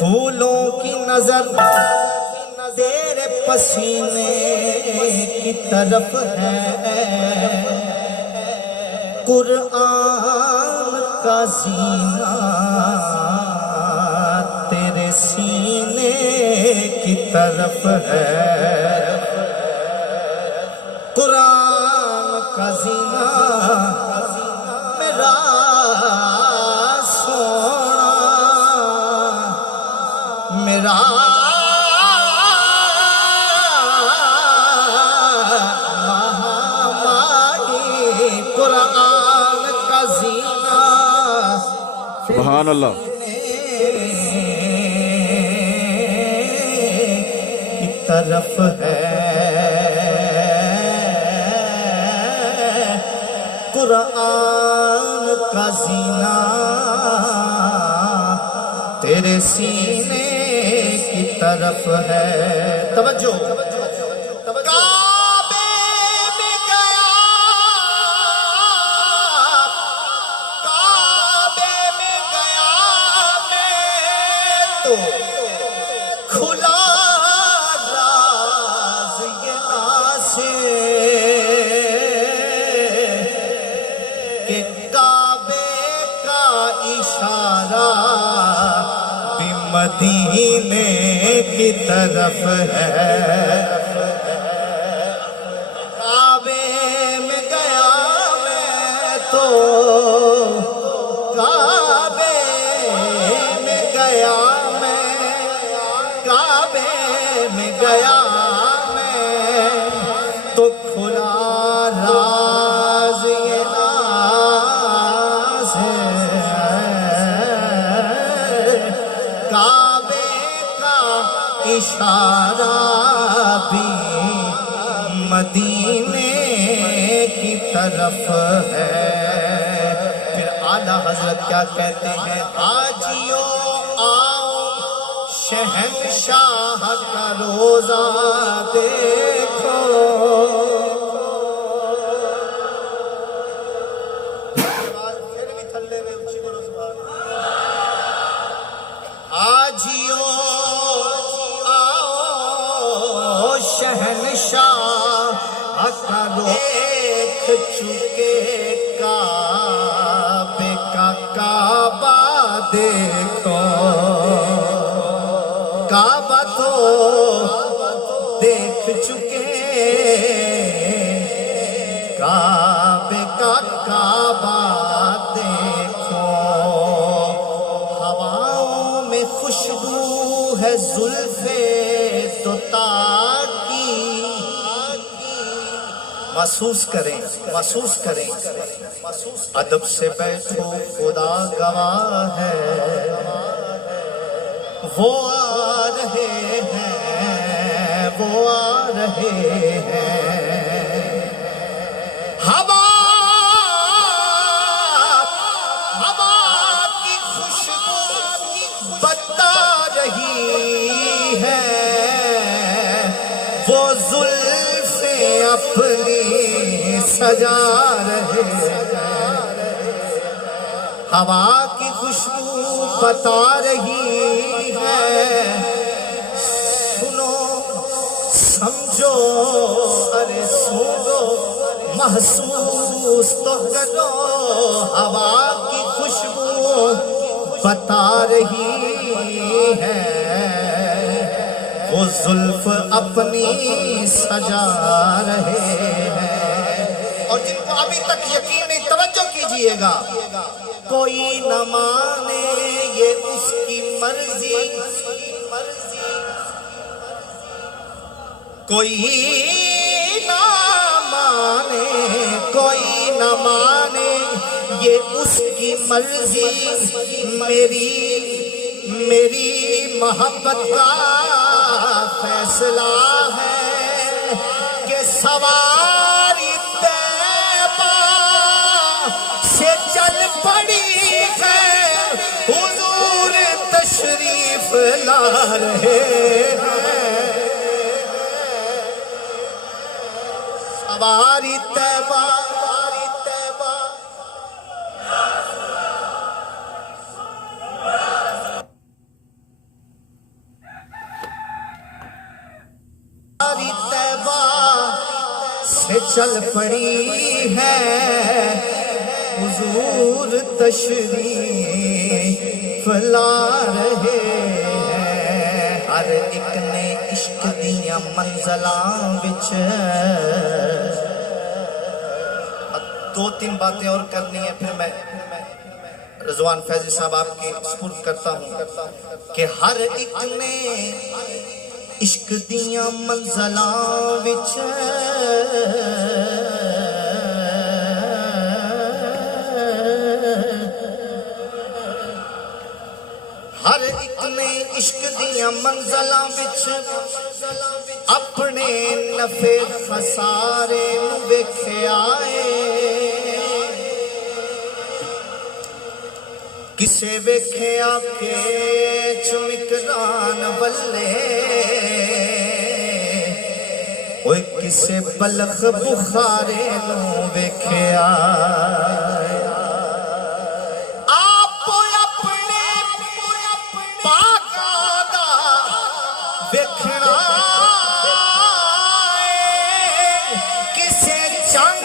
پھولوں کی نظر تیرے پسینے کی طرف ہے، قرآن کا سینہ تیرے سینے کی طرف ہے، قرآن کا سینہ میرا سونا، میرا سبحان اللہ کی طرف ہے، قرآن کا سینہ تیرے سینے کی طرف ہے۔ توجہ کھلا راز یہ ناسے کہ کعبے کا اشارہ بھی مدینے کی طرف ہے، کعبے میں گیا میں تو کعبے میں گیا گیا میں تو کھلا راز یہ ناز ہے، کعبے کا اشارہ بھی مدینے کی طرف ہے۔ پھر اعلیٰ حضرت کیا کہتے ہیں؟ حاجیوں شہنشاہ کا روزہ دیکھو، آجیو آؤ شہنشاہ کا دیکھ چکے کعبے کا کعبہ دیکھو، کعبہ تو دیکھ چکے کعبے کا کعبہ دیکھو، ہواؤں میں خوشبو ہے زلف طوطا کی، محسوس کریں محسوس کریں، ادب سے بیٹھو خدا گواہ ہے، وہ آ رہے ہیں وہ آ رہے ہیں، ہوا کی خوشبو بتا رہی ہے، وہ زلفیں اپنی سجا رہے ہیں، ہوا کی خوشبو بتا رہی ہے، سنو سمجھو ارے سنو محسوس تو کرو، ہوا کی خوشبو بتا رہی ہے، وہ زلف اپنی سجا رہے ہیں۔ اور جن کو ابھی تک یقین نہیں، توجہ کیجئے گا، کوئی نہ مانے یہ اس کی مرضی، کوئی نہ مانے کوئی نہ مانے یہ اس کی مرضی، میری محبت کا فیصلہ ہے کہ سواری طیبہ سے چل پڑی ہے، حضور تشریف لا رہے ہیں، سواری طیبہ چل پڑی ہے حضور تشریف لا رہے ہیں ہر ایک نے عشق دیاں منزلاں وچ دو تین باتیں اور کرنی ہیں پھر میں رضوان فیضی صاحب آپ کی سپرد کرتا ہوں کہ ہر ایک نے عشق دیاں منزلاں وچ ہر ایک نے عشق دیاں منزلاں وچ اپنے نفع خسارے نوں ویکھیا اے کسے ویکھیا کہ چمکران بلے اوے کسے بلخ بخارے نوں ویکھیا آپ اپنے پاکاں دا ویکھنا کسے چنگ